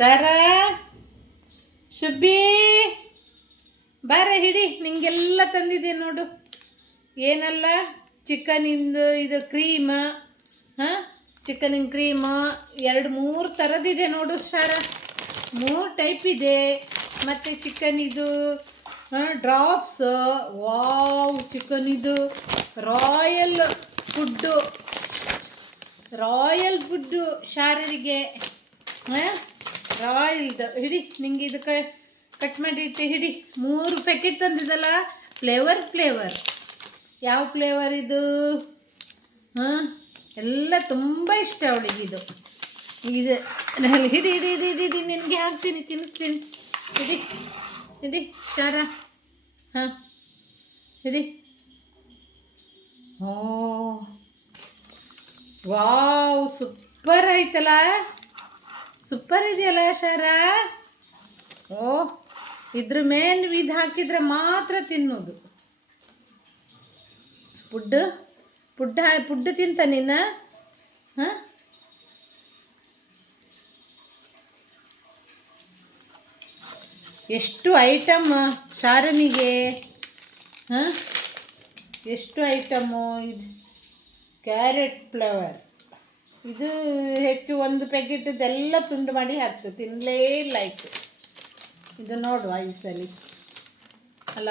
ಶಾರಾ ಶುಬ್ಬಿ ಬಾರ ಹಿಡಿ, ನಿಂಗೆಲ್ಲ ತಂದಿದೆ ನೋಡು. ಏನಲ್ಲ, ಚಿಕನಿಂದು ಇದು ಕ್ರೀಮ, ಹಾಂ ಚಿಕನಿನ ಕ್ರೀಮು 2-3 ಥರದಿದೆ ನೋಡು ಶಾರ. 3 ಟೈಪ್ ಇದೆ. ಮತ್ತು ಚಿಕನ್ ಇದು ಡ್ರಾಪ್ಸ್. ವಾವ್, ಚಿಕನ್ ಇದು ರಾಯಲ್ ಫುಡ್ಡು ಶಾರರಿಗೆ. ಹಾಂ, ರಾಯಲ್ದು ಹಿಡಿ, ನಿಂಗೆ ಇದು ಕಟ್ ಮಾಡಿ ಇಟ್ಟು ಹಿಡಿ. 3 ಪ್ಯಾಕೆಟ್ ತಂದಿದ್ದಲ್ಲ, ಫ್ಲೇವರ್. ಯಾವ ಫ್ಲೇವರ್ ಇದು? ಹಾಂ, ಎಲ್ಲ ತುಂಬ ಇಷ್ಟ ಅವಳಿಗಿದು. ಇದು ಹಿಡಿ ನಿನಗೆ ಹಾಕ್ತೀನಿ, ತಿನ್ನಿಸ್ತೀನಿ. ಹಿಡಿ ಶಾರ. ಹಾಂ ಹಿಡಿ. ಓ ವಾವ್, ಸೂಪರ್ ಆಯ್ತಲ್ಲ, ಸೂಪರ್ ಇದೆಯಲ್ಲ ಶಾರ. ಓ, ಇದ್ರ ಮೇಲೆ ಇದು ಹಾಕಿದರೆ ಮಾತ್ರ ತಿನ್ನೋದು. ಪುಡ್ಡು ತಿಂತ ನೀನು? ಹಾಂ, ಎಷ್ಟು ಐಟಮ್ ಶಾರನಿಗೆ. ಹಾಂ, ಎಷ್ಟು ಐಟಮು. ಇದು ಕ್ಯಾರೆಟ್ ಫ್ಲೇವರ್, ಇದು ಹೆಚ್ಚು 1 ಪ್ಯಾಕೆಟದೆಲ್ಲ ತುಂಡು ಮಾಡಿ ಹಾಕ್ತು, ತಿನ್ನಲೇ ಇಲ್ಲ ಆಯಿತು. ಇದು ನೋಡುವ ಈ ಸಲ ಅಲ್ಲ.